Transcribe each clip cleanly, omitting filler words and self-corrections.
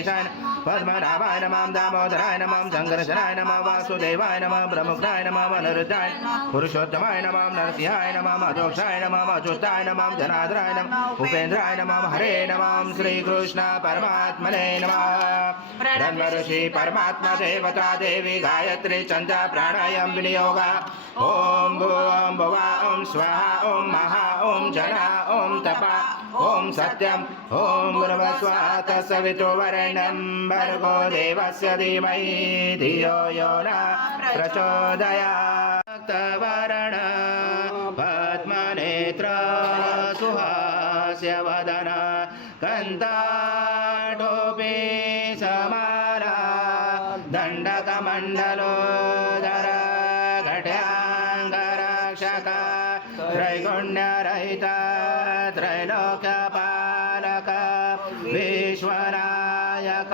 महेशाय पद्मनाभाय नमः दामोदराय नमः शंकरशनाय नमः वासुदेवाय नमः ब्रह्मज्ञाय नमः अनिरुद्धाय पुरुषोत्तमाय नमः नरसिंहाय नमः अधोक्षाय नमः अच्युताय नमः जनार्दनाय नमः उपेन्द्राय नमः हरे नमः श्रीकृष्ण परमात्मने नमः ब्रह्म ऋषि परमात्मा देवता देवी गायत्री चंद्र प्राणायाम विनियोग ओम भूम भुवा ओम स्वाहा ओम महा ओम जना ओम तपा ओम सत्यम ओम भूर्भुवः तत्सवितुर्वरेण्यं भर्गो देवस्य धीमहि धियो यो न प्रचोदयात् वरण पद्मनेत्र सुहास्य वदन कंठाटोपी समाना दंडकमंडलोदर घट्यांगरक्षक त्रैगुण्यरहित त्रैलोक्यपालक विश्वनायक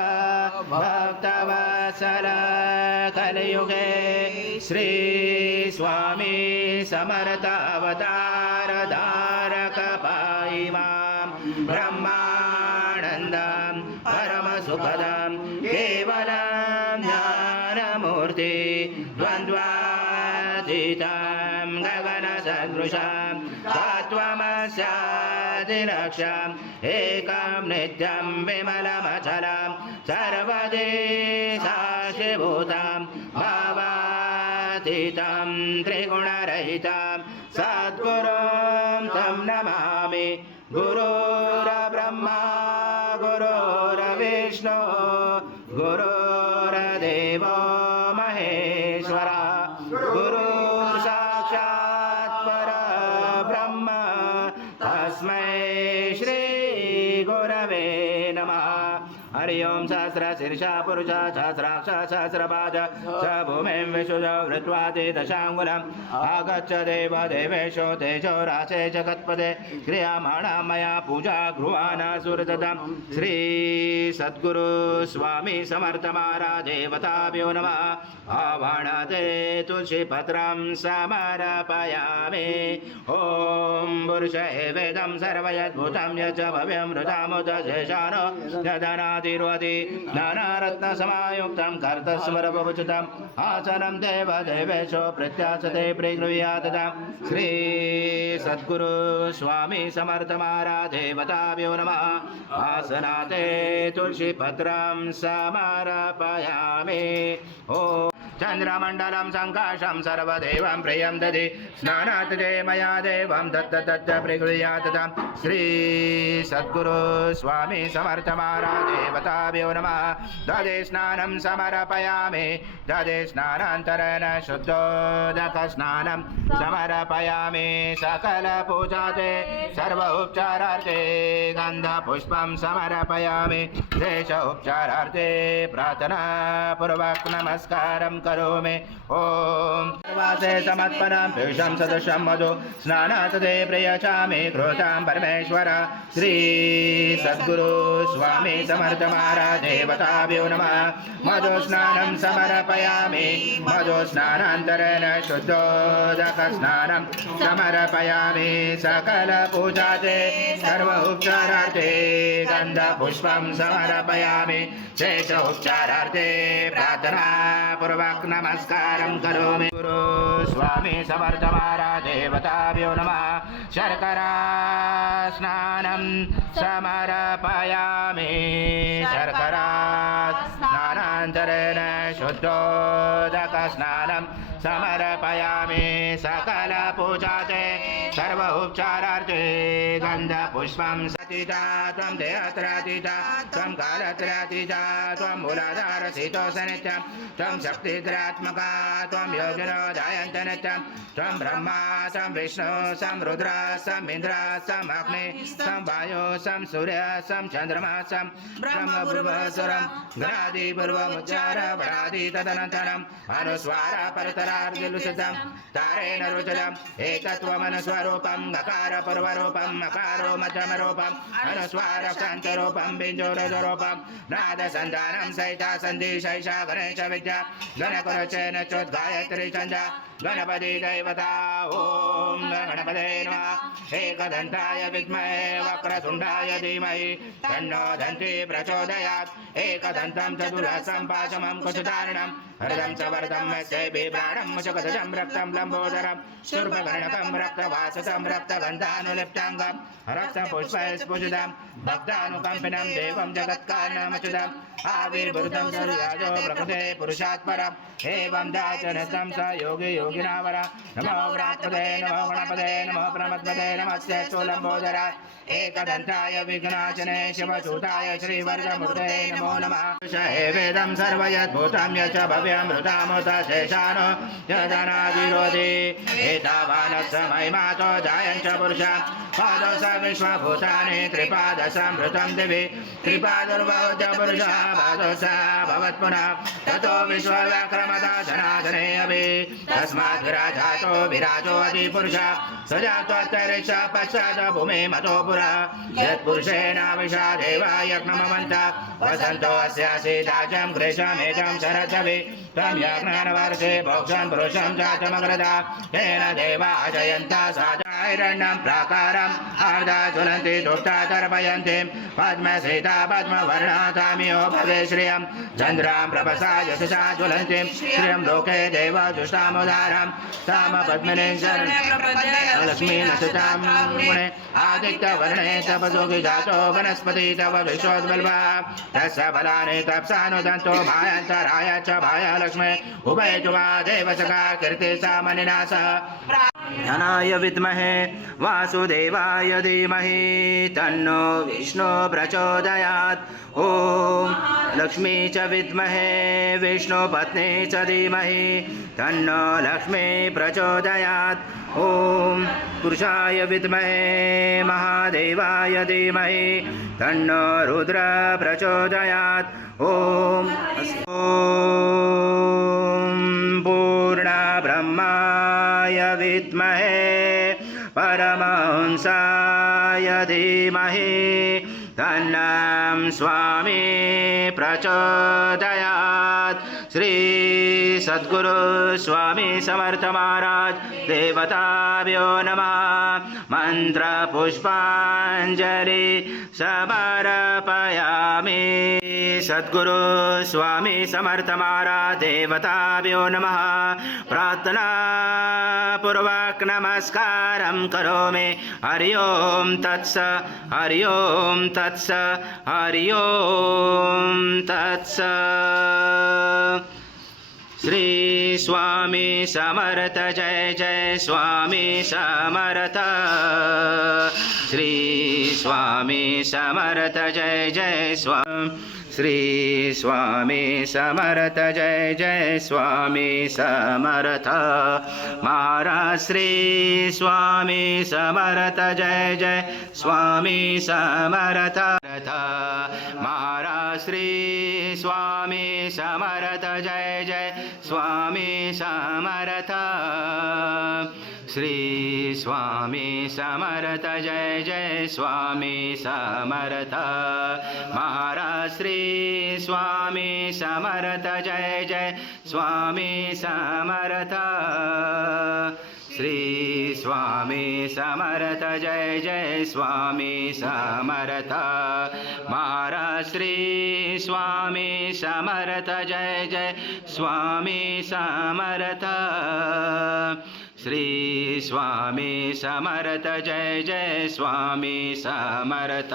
भक्तवत्सल कलियुगे श्री स्वामी समर्थ अवतार धारक पाहि मां ब्रह्मानन्दं परम सुखदं केवलं ज्ञानमूर्ति द्वन्द्वातीतं गगनसदृशं तत्त्वमस्यादिलक्ष्यम् एकं नित्यं विमलमचलं सर्वदेशाशिभूतं भावातीतं त्रिगुणरहितं सद्गुरुं तं नमामि गुरुर्ब्रह्मा गुरुर्विष्णु गुरुर्देवो महेश्वरा गुरुः साक्षात् परब्रह्म तस्मै श्री गुरवे नमः हरि ओम सहस्रशीर्षा पुरुष सहस्राक्ष सहस्रपाद स भूमिं विशुजौ वृत्वा ते दशाङ्गुलम् आगच्छ देव देवेशो तेजो राशे जगत्पदे क्रियमाणा मया पूजा गृहाण सुरततं श्री सद्गुरु स्वामी समर्थ महाराज देवताभ्यो नमः आवाहनाते तुलसीपत्रं समर्पयामि ओम पुरुषे वेदं सर्वयद्भुतं यच्च भव्यं मृतामुत शेषानो यदनादिर्वति नानारत्नसमायुक्तं कर्तस्वरभवच्युतम् आचनं देव देवेशो प्रत्याशते प्रगृह्यात् श्री सद्गुरु स्वामी समर्थ महाराज देवताभ्यो नमः आसनाते तुलसीपत्रं समर्पयामि ओम चंद्रमंडलं संकाशं सर्वदेवं प्रियं दधि स्नानात् ते मया देवं दत्त प्रगृह्यात् श्री सद्गुरु स्वामी समर्थ महाराज देवताभ्यो नमः दधि स्नानं समर्पयामि दधि स्नानान्तरेण शुद्धोदक स्नानं समर्पयामि सकल पूजाते सर्व उपचारार्थे गन्धपुष्पं समर्पयामि शेष उपचारार्थे प्रार्थना पूर्वक नमस्कारं करोमि ओम वासे समत्परं पीयूषं सदृशं मधु स्नानात् ते प्रयच्छामि कृतां परमेश्वर श्री सद्गुरु स्वामी समर्थ महाराज देवताभ्यो नमः मधु स्नानं समर्पयामि मधु स्नानान्तरेण शुद्धोदक स्नानं समर्पयामि सकल पूजाते सर्व उपचारार्थे गन्धपुष्पं समर्पयामि शेष उपचारार्थे प्रार्थना पूर्वक नमस्कारं करोमि गुरु स्वामी समर्थ महाराज देवताभ्यो नमः शर्करा स्नानं समर्पयामि शर्करा स्नानान्तरेण शुद्धोदक स्नानं समर्पयामि सकल पूजाते सर्व उपचारार्थे गन्धपुष्पं सतीता त्वं देहत्रातीता त्वं कालत्रातीता त्वं मूलाधारशीतोषनित्यं त्वं शक्तिद्रात्मका त्वं योगिनो जायन्त नित्यं त्वं ब्रह्मा त्वं विष्णु सं रुद्र सं इन्द्र सं अग्नि सं वायु सं सूर्य सं चन्द्रमा सं ब्रह्म पूर्वसुरं गणादिपूर्व मुच्चार वरादि तदनन्तरम् अनुस्वार परतरार्जुलुषितम् तारेण रुचितम् एकत्वमनुस्वरूपम् गकार पूर्वरूपम् अकारो मध्यमरूपम् अनुस्वार शान्तरूपम् बिञ्जोरजरूपम् नादसन्धानं सहिता सन्धि शैषा गणेश विद्या गणकुरचेन चोद्गायत्री छन्दा गणपति दैवता ओम गणपते नमः एकदन्ताय विद्महे वक्रतुण्डाय धीमहि तन्नो दन्ती प्रचोदयात् एकदन्तं चतुर्हस्तं पाशमं कुशधारणं हरदं च वरदं यस्य बिभ्राणं मुचगजं रक्तं लम्बोदरं शूर्पकर्णकं रक्तवाससं रक्तगन्धानुलिप्ताङ्गं रक्तपुष्पैस्फुजितं भक्तानुकम्पिनं देवं जगत्कारणमच्युतम् आविर्भूतं सर्वराजो प्रकृते पुरुषात् परम् एवं दाचनतं स योगी योगिनावर नमो व्रात्पदे नमो गणपते नमो प्रमद्पदे नमस्ते स्थूलम्बोदराय एकदन्ताय विघ्नाशने शिवसूताय श्रीवर्गमूर्ते नमो नमः वेदं सर्वयद्भूतं यच्च भव्यमृतामुत शेषानो यदनादिरोधि एतावानस्य महिमातो जायञ्च पुरुषा पादौ स विश्वभूतानि त्रिपादसमृतं दिवि त्रिपादुर्भवच पुरुषः पादौ स भवत्पुनः ततो विश्वव्याक्रमता जनार्दने अपि तस्मात् विराजातो विराजो अधिपुरुषः स जात्वन्तरिक्ष पश्चात् भूमि मतो पुरा यत्पुरुषेणाविशा देवा यज्ञमवन्तः वसन्तो अस्यासीदाजं ग्रीष्मेजं शरदवि तं यज्ञानवर्षे भोक्षं पुरुषं जातमग्रता येन देवा अजयन्ता साजाहिरण्यं प्राकारम् आर्धा ज्वलन्ति दुप्ता तर्पयन्ति पद्मसीता पद्मवर्णा तामियो भवे श्रियं चन्द्रां प्रभसा यशसा ज्वलन्ति श्रियं लोके देव जुष्टामुदारं ताम पद्मिनीं लक्ष्मी नसतां गुणे आदित्यवर्णे तपसोऽपि जातो वनस्पति तव विश्वोद्बल्वा तस्य फलानि तप्सानुदन्तो भायान्तराय च भायालक्ष्मे उभयजुवा देवसखा कीर्तिसा मनिना सह धनाय विद्महे वासुदेवाय धीमहि तन्नो विष्णु प्रचोदयात् ओम लक्ष्मी च विद्महे विष्णुपत्नी च धीमहि तन्नो लक्ष्मी प्रचोदयात् ओम पुरुषाय विद्महे महादेवाय धीमहि तन्नो रुद्र प्रचोदयात् ओम पूर्ण ब्रह्माय विद्महे परमहंसाय धीमहि तन्नं स्वामी प्रचोदयात् श्री सद्गुरु स्वामी समर्थ महाराज देवताभ्यो नमः मंत्र पुष्पांजलि समर्पयामि सद्गुरु स्वामी समर्थ महाराज देवताभ्यो नमः प्रार्थना पूर्वक नमस्कारं करोमि हरि ओम तत्स हरि ओम तत्स हरि ओम तत्स श्री स्वामी समर्थ जय जय स्वामी समर्थ श्री स्वामी समर्थ जय जय स्वामी श्री स्वामी समर्थ जय जय स्वामी समर्थ महाराज श्री स्वामी समर्थ जय जय स्वामी समर्थ महाराज श्री स्वामी समर्थ जय जय स्वामी समर्थ श्री स्वामी समर्थ जय जय स्वामी समर्थ महाराज श्री स्वामी समर्थ जय जय स्वामी समर्थ श्री स्वामी समर्थ जय जय स्वामी समर्थ महाराज श्री स्वामी समर्थ जय जय स्वामी समर्थ श्री स्वामी समर्थ जय जय स्वामी समर्थ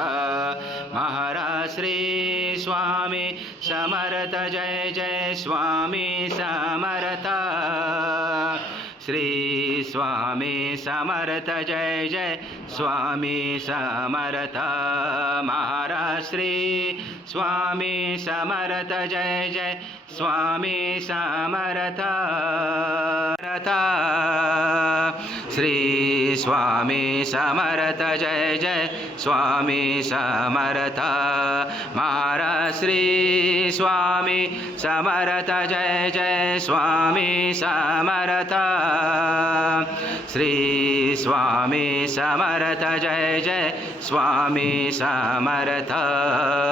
महाराज श्री स्वामी समर्थ जय जय स्वामी समर्थ श्री स्वामी समर्थ जय जय स्वामी समर्थ महाराज श्री स्वामी समर्थ जय जय स्वामी समर्थ श्री स्वामी समर्थ जय जय स्वामी समर्थ महाराज श्री स्वामी समर्थ जय जय स्वामी समर्थ श्री स्वामी समर्थ जय जय स्वामी समर्थ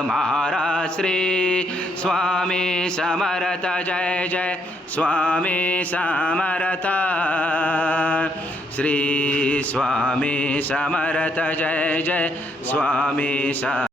महाराज श्री स्वामी समर्थ जय जय स्वामी समर्थ श्री स्वामी समर्थ जय जय स्वामी